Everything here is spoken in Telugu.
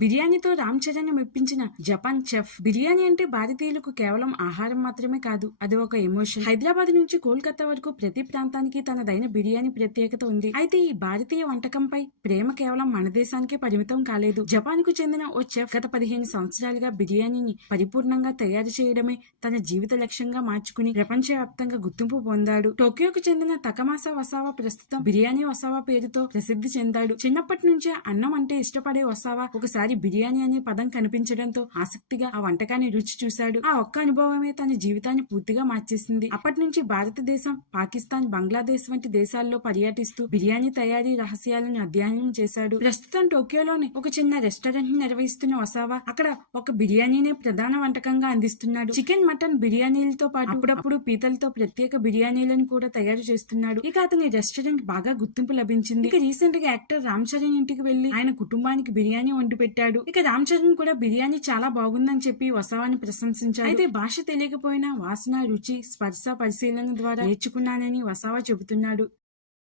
బిర్యానీతో రామ్ చరణ్ మెప్పించిన జపాన్ చెఫ్. బిర్యానీ అంటే భారతీయులకు కేవలం ఆహారం మాత్రమే కాదు, అది ఒక ఎమోషన్. హైదరాబాద్ నుంచి కోల్కతా వరకు ప్రతి ప్రాంతానికి తనదైన బిర్యానీ ప్రత్యేకత ఉంది. అయితే ఈ భారతీయ వంటకంపై ప్రేమ కేవలం మన దేశానికే పరిమితం కాలేదు. జపాన్ కు చెందిన ఓ చెఫ్ గత 15 సంవత్సరాలుగా బిర్యానీని పరిపూర్ణంగా తయారు చేయడమే తన జీవిత లక్ష్యంగా మార్చుకుని ప్రపంచవ్యాప్తంగా గుర్తింపు పొందాడు. టోక్యోకు చెందిన తకమాసా వసావా ప్రస్తుతం బిర్యానీ వసావా పేరుతో ప్రసిద్ధి చెందాడు. చిన్నప్పటి నుంచే అన్నం అంటే ఇష్టపడే వసావా ఒకసారి బిర్యానీ అనే పదం కనిపించడంతో ఆసక్తిగా ఆ వంటకాన్ని రుచి చూశాడు. ఆ ఒక్క అనుభవమే తన జీవితాన్ని పూర్తిగా మార్చేసింది. అప్పటి నుంచి భారతదేశం, పాకిస్తాన్, బంగ్లాదేశ్ వంటి దేశాల్లో పర్యటిస్తూ బిర్యానీ తయారీ రహస్యాలను అధ్యయనం చేశాడు. ప్రస్తుతం టోక్యోలోని ఒక చిన్న రెస్టారెంట్ ని నిర్వహిస్తున్న వసావా అక్కడ ఒక బిర్యానీనే ప్రధాన వంటకంగా అందిస్తున్నాడు. చికెన్, మటన్ బిర్యానీలతో పాటు అప్పుడప్పుడు పీతలతో ప్రత్యేక బిర్యానీలను కూడా తయారు చేస్తున్నాడు. ఇక అతని రెస్టారెంట్ బాగా గుర్తింపు లభించింది. ఇక రీసెంట్ గా యాక్టర్ రామ్ చరణ్ ఇంటికి వెళ్లి ఆయన కుటుంబానికి బిర్యానీ వండి పెట్టాడు. ఇక రామ్ చరణ్ కూడా బిర్యానీ చాలా బాగుందని చెప్పి వసావాని ప్రశంసించాడు. అయితే భాష తెలియకపోయినా వాసన, రుచి, స్పర్శ పరిశీలన ద్వారా నేర్చుకున్నానని వసావా చెబుతున్నాడు.